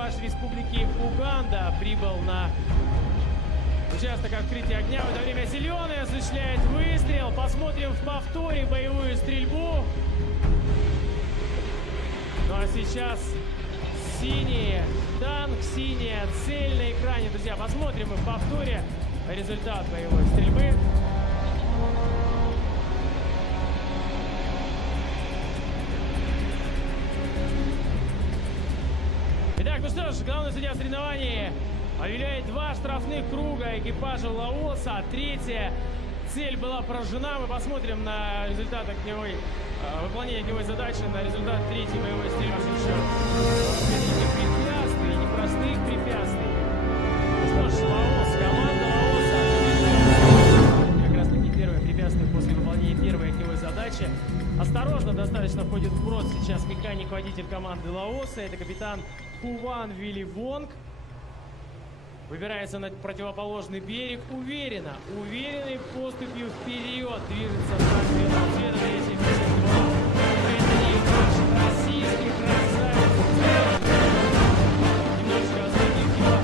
экипаж Республики Уганда прибыл на участок открытия огня. В это время Зеленый осуществляет выстрел. Посмотрим в повторе боевую стрельбу. Ну а сейчас синий танк, синяя цель на экране. Друзья, посмотрим мы в повторе результат боевой стрельбы. Итак, ну что ж, главный судья соревнований объявляет 2 штрафных круга экипажа Лаоса. 3-я цель была поражена. Мы посмотрим на результат выполнения огневой задачи, на результат 3-й боевой стрельбы. Препятствий, непростых препятствий. Ну что ж, Лаос, команда Лаоса. Как раз таки первое препятствие после выполнения первой огневой задачи. Осторожно достаточно входит в брод сейчас механик-водитель команды Лаоса. Это капитан Хуван Вилливонг. Выбирается на противоположный берег. Уверенно, уверенной поступью вперед движется в цвета 252. Это не наш российский красавец. Немножечко остановив его.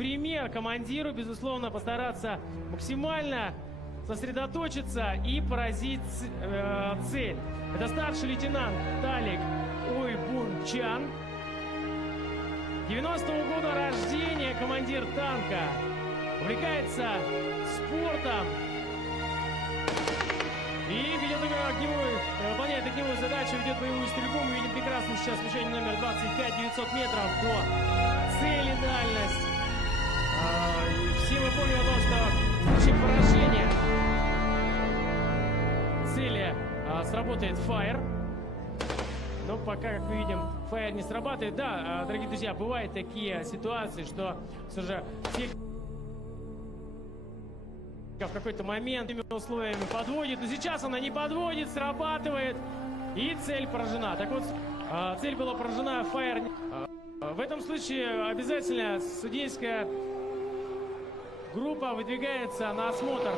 пример командиру, безусловно, постараться максимально сосредоточиться и поразить цель. Это старший лейтенант Талик Ойбунчан. 90-го года рождения, командир танка. Увлекается спортом. И выполняет огневую задачу, ведет боевую стрельбу. Мы видим прекрасно сейчас мишень номер 25, 900 метров до цели дальность. Все мы помним о том, что в случае поражения цели сработает фаер. Но пока, как мы видим, фаер не срабатывает. Да, дорогие друзья, бывают такие ситуации, что все же в какой-то момент этими условиями подводит. Но сейчас она не подводит, срабатывает. И цель поражена. Так вот, цель была поражена, фаер. В этом случае обязательно судейская группа выдвигается на осмотр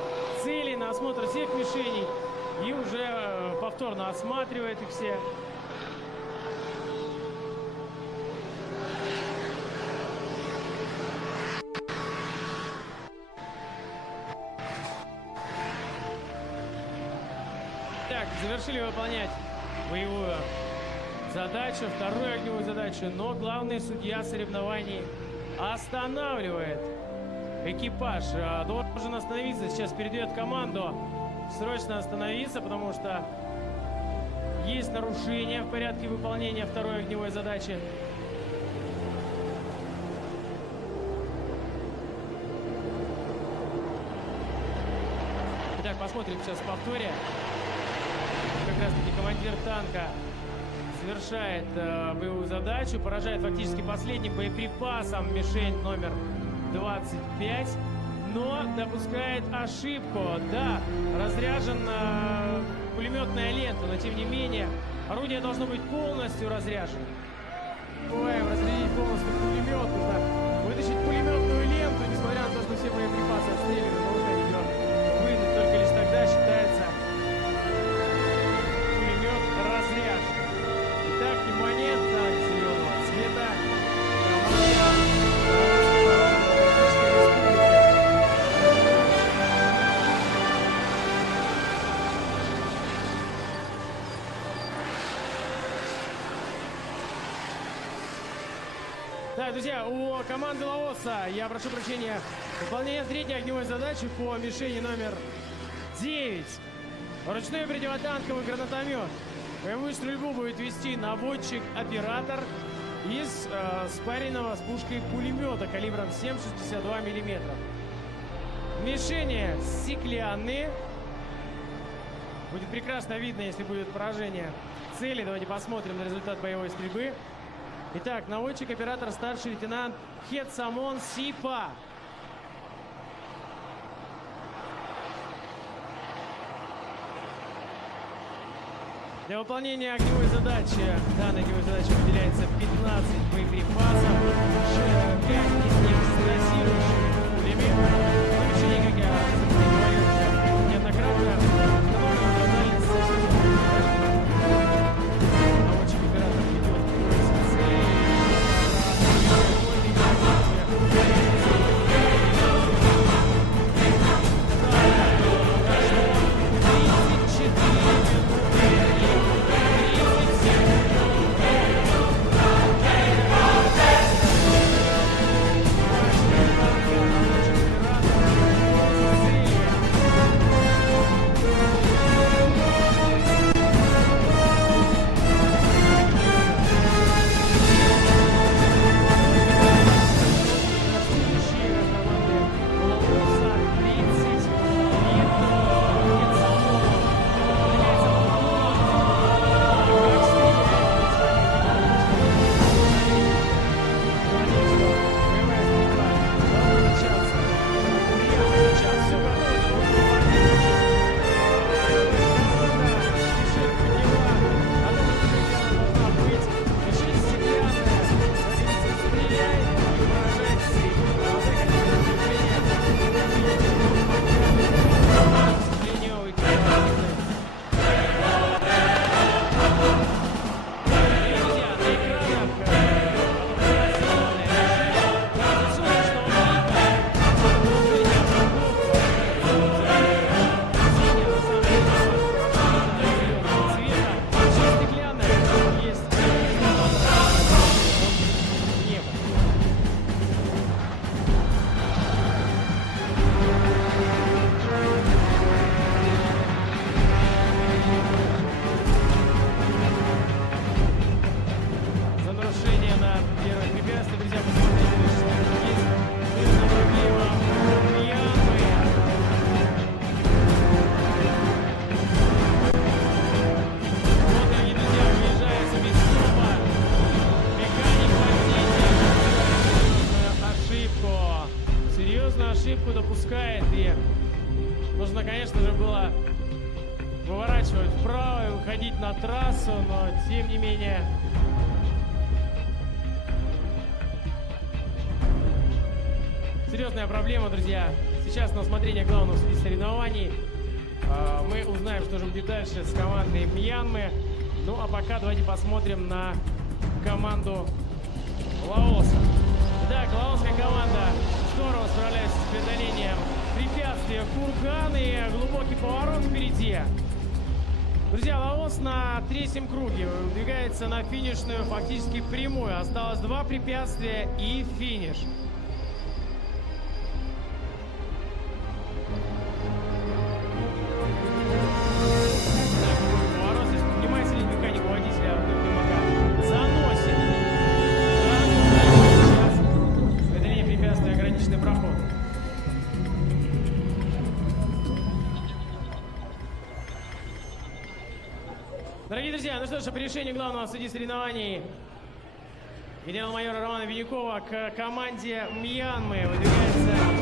целей, на осмотр всех мишеней. И уже повторно осматривает их все. Так, завершили выполнять боевую задачу, вторую огневую задачу, но главный судья соревнований останавливает экипаж. Должен остановиться, сейчас передает команду срочно остановиться, потому что есть нарушение в порядке выполнения второй огневой задачи. Итак, посмотрим сейчас в повторе. Как раз таки командир танка совершает боевую задачу, поражает фактически последним боеприпасом мишень номер 25, но допускает ошибку. Да, разряжена пулеметная лента, но тем не менее орудие должно быть полностью разряжено. Бываем разрядить полностью пулемет, нужно вытащить пулеметную ленту, несмотря на то, что все боеприпасы отстреляны, нужно ее вынуть, только лишь тогда считается разряжен. Итак, внимание, танк зеленого цвета. Так, друзья, у команды Лаоса, я прошу прощения, выполнение третьей огневой задачи по мишени номер 9. Ручной противотанковый гранатомет. Боевую стрельбу будет вести наводчик-оператор из спаренного с пушкой пулемета калибром 7,62 мм. Мишени стеклянные. Будет прекрасно видно, если будет поражение цели. Давайте посмотрим на результат боевой стрельбы. Итак, наводчик-оператор старший лейтенант Хетсамон Сипа. Для выполнения огневой задачи, данной огневой задачи выделяется 15 боеприпасов, 5 из них с трассирующими пулями. В мишени, как я говорил уже неоднократно, установлена дальность наводчик-оператор ведет поиск целей. серьезную ошибку допускает. И нужно, конечно же, было выворачивать вправо и выходить на трассу, но тем не менее... Серьезная проблема, друзья. Сейчас на усмотрение главного судьи соревнований. Мы узнаем, что же будет дальше с командой Мьянмы. Ну а пока давайте посмотрим на команду Лаоса. Итак, лаосская команда здорово справляется с преодолением препятствия, курган и глубокий поворот впереди. Друзья, Лаос на третьем круге выдвигается на финишную фактически прямую. Осталось 2 препятствия и финиш. Дорогие друзья, ну что ж, по решению главного судьи соревнований генерал-майора Романа Винюкова к команде Мьянмы выдвигается